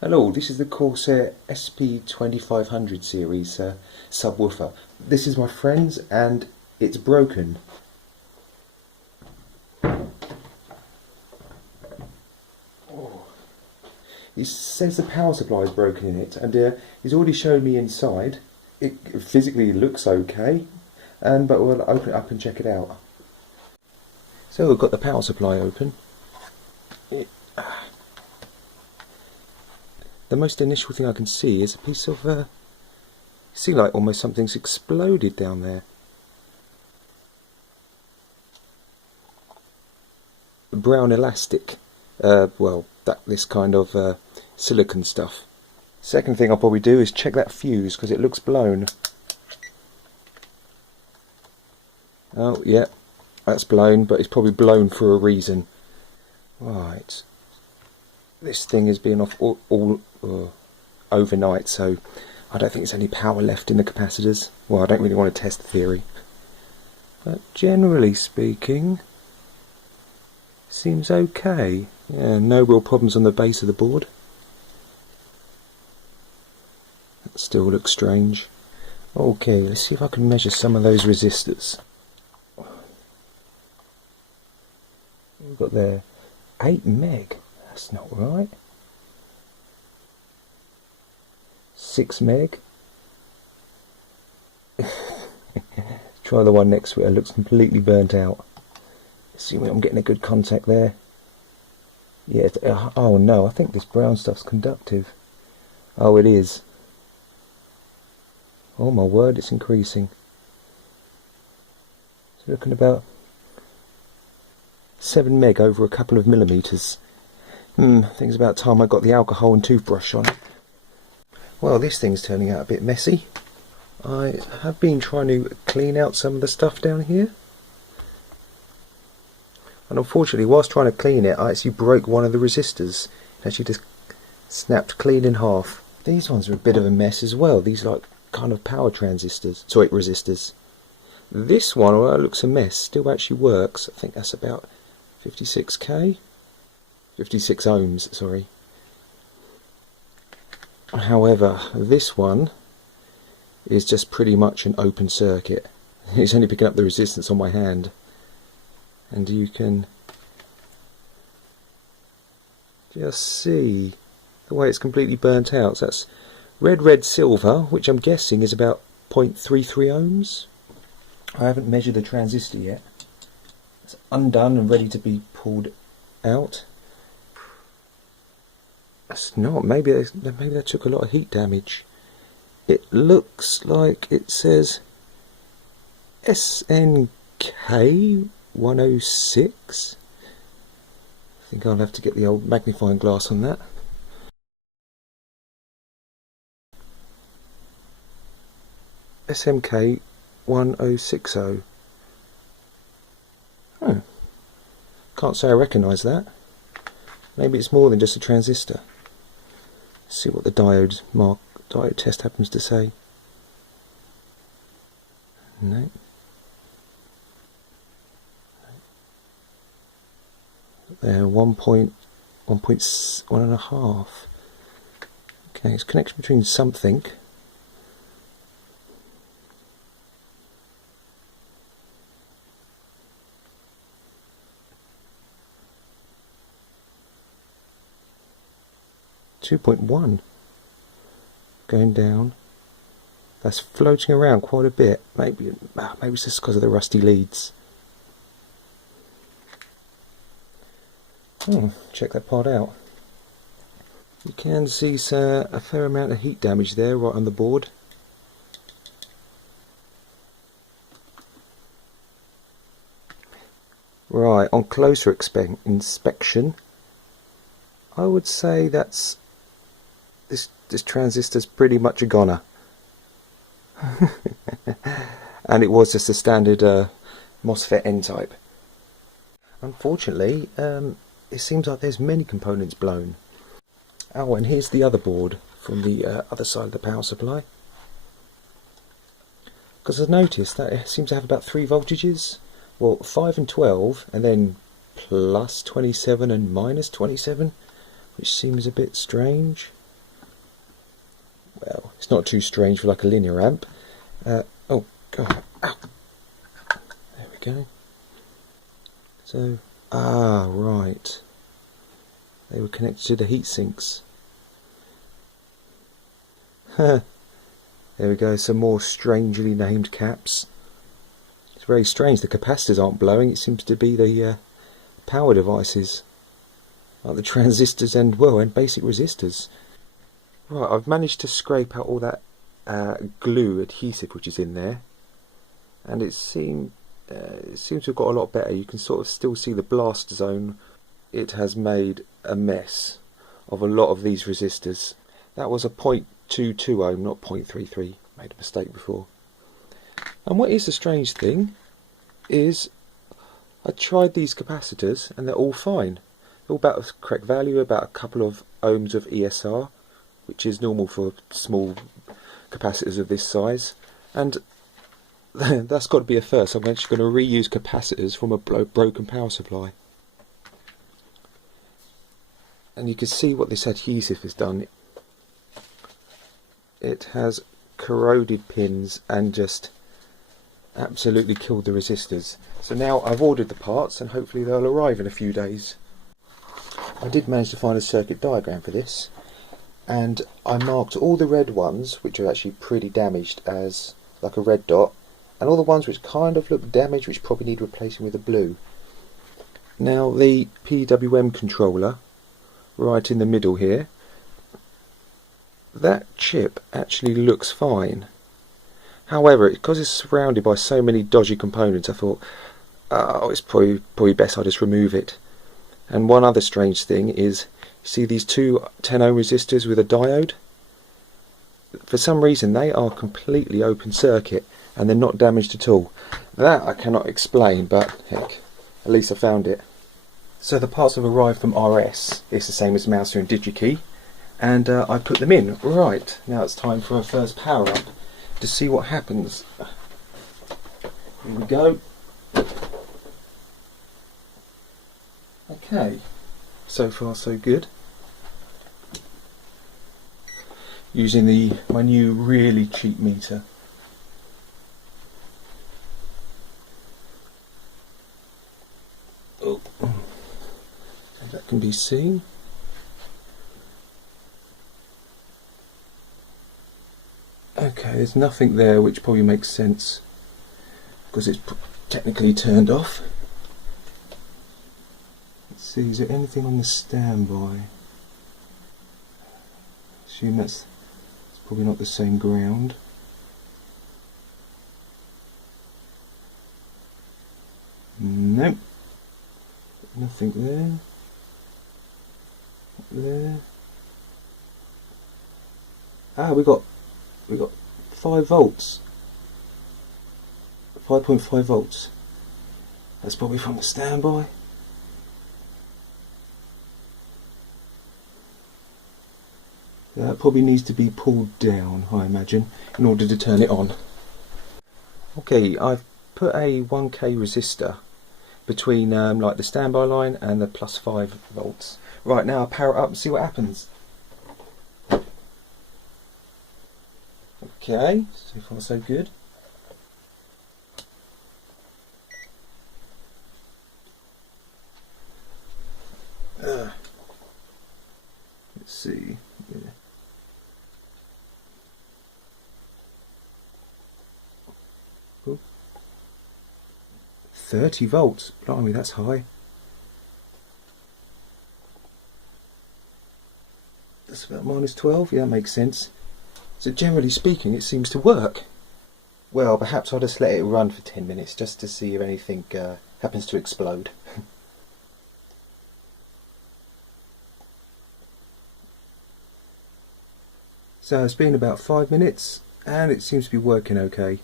Hello, this is the Corsair SP2500 series subwoofer. This is my friend's and it's broken. It says the power supply is broken in it, and he's already showed me inside. It physically looks okay, but we'll open it up and check it out. So we've got the power supply open. The most initial thing I can see is a piece of, see, like almost something's exploded down there. Brown elastic, this kind of silicon stuff. Second thing I'll probably do is check that fuse because it looks blown. Oh yeah, that's blown, but it's probably blown for a reason. Right. This thing has been off all overnight, so I don't think there's any power left in the capacitors. Well, I don't really want to test the theory, but generally speaking, seems okay. Yeah, no real problems on the base of the board. That still looks strange. Okay, let's see if I can measure some of those resistors. We've got there 8 meg. That's not right. 6 meg. Try the one next to it. It looks completely burnt out. Let's see when I'm getting a good contact there. Yeah. Oh no, I think this brown stuff's conductive. Oh, it is. Oh my word, it's increasing. It's looking about 7 meg over a couple of millimeters. I think it's about time I got the alcohol and toothbrush on. Well, this thing's turning out a bit messy. I have been trying to clean out some of the stuff down here. And unfortunately, whilst trying to clean it, I actually broke one of the resistors. It actually just snapped clean in half. These ones are a bit of a mess as well. These are like kind of power transistors. Sorry, resistors. This one, although it looks a mess, still actually works. I think that's about 56k. 56 ohms, sorry. However, this one is just pretty much an open circuit. It's only picking up the resistance on my hand. And you can just see the way it's completely burnt out. So that's red silver, which I'm guessing is about 0.33 ohms. I haven't measured the transistor yet. It's undone and ready to be pulled out. That's not. Maybe they took a lot of heat damage. It looks like it says SNK 106. I think I'll have to get the old magnifying glass on that. SMK 1060. Can't say I recognise that. Maybe it's more than just a transistor. Let's see what the diode test happens to say. No. There, 1.1.5. Okay, it's a connection between something. .1 going down. That's floating around quite a bit. Maybe it's just because of the rusty leads. Check that part out. You can see a fair amount of heat damage there right on the board. Right, on closer inspection, I would say that's this transistor's pretty much a goner. And it was just a standard MOSFET N-type. Unfortunately, it seems like there's many components blown. Oh, and here's the other board from the other side of the power supply. Because I've noticed that it seems to have about 3 voltages. Well, 5 and 12, and then plus 27 and minus 27, which seems a bit strange. It's not too strange for like a linear amp. Oh god, ow. There we go. So, right. They were connected to the heat sinks. There we go, some more strangely named caps. It's very strange, the capacitors aren't blowing, it seems to be the power devices. Like the transistors and, well, and basic resistors. Right, I've managed to scrape out all that glue adhesive which is in there. And it seems to have got a lot better. You can sort of still see the blast zone. It has made a mess of a lot of these resistors. That was a 0.22 ohm, not 0.33. Made a mistake before. And what is the strange thing is I tried these capacitors and they're all fine. They're all about the correct value, about a couple of ohms of ESR, which is normal for small capacitors of this size. And that's got to be a first. I'm actually going to reuse capacitors from a broken power supply. And you can see what this adhesive has done. It has corroded pins and just absolutely killed the resistors. So now I've ordered the parts and hopefully they'll arrive in a few days. I did manage to find a circuit diagram for this, and I marked all the red ones which are actually pretty damaged as like a red dot, and all the ones which kind of look damaged which probably need replacing with a blue. Now the PWM controller right in the middle here, that chip actually looks fine. However, because it's surrounded by so many dodgy components, I thought, oh, it's probably best I just remove it. And one other strange thing is, see these two 10 ohm resistors with a diode? For some reason they are completely open circuit and they're not damaged at all. That I cannot explain, but heck, at least I found it. So the parts have arrived from RS. It's the same as Mouser and DigiKey, and I put them in. Right, now it's time for a first power up to see what happens. Here we go. Okay, so far so good. Using my new really cheap meter. Oh, that can be seen. Okay, there's nothing there, which probably makes sense because it's technically turned off. Let's see, is there anything on the standby? Assume that's probably not the same ground. Nope. Nothing there. Not there. Ah, we got 5 volts. 5.5 volts. That's probably from the standby. That probably needs to be pulled down, I imagine, in order to turn it on. Okay, I've put a 1k resistor between like the standby line and the plus 5 volts. Right, now I'll power it up and see what happens. Okay, so far so good. Let's see. Yeah. Oh. 30 volts. Blimey, that's high. That's about minus 12. Yeah, that makes sense. So generally speaking, it seems to work. Well, perhaps I'll just let it run for 10 minutes just to see if anything happens to explode. So it's been about 5 minutes and it seems to be working okay.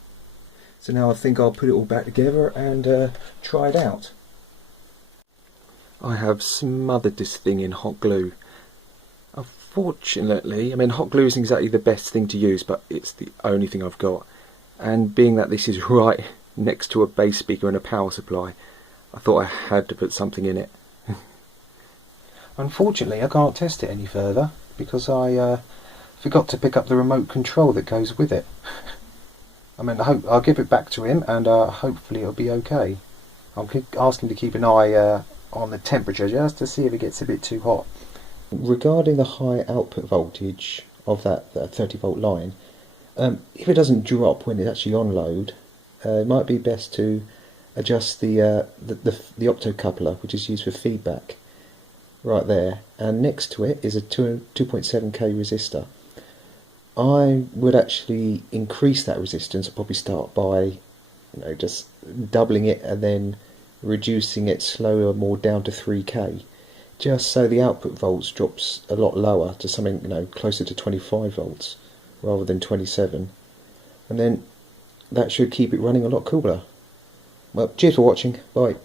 So now I think I'll put it all back together and try it out. I have smothered this thing in hot glue. Unfortunately, I mean, hot glue isn't exactly the best thing to use, but it's the only thing I've got. And being that this is right next to a bass speaker and a power supply, I thought I had to put something in it. Unfortunately, I can't test it any further because I Forgot to pick up the remote control that goes with it. I mean, I'll give it back to him, and hopefully it'll be okay. I'll ask him to keep an eye on the temperature just to see if it gets a bit too hot. Regarding the high output voltage of that 30 volt line, if it doesn't drop when it's actually on load, it might be best to adjust the optocoupler, which is used for feedback, right there, and next to it is a 2.7k resistor. I would actually increase that resistance. I'd probably start by, just doubling it and then reducing it slower, more down to 3k, just so the output volts drops a lot lower to something closer to 25 volts rather than 27, and then that should keep it running a lot cooler. Well, cheers for watching. Bye.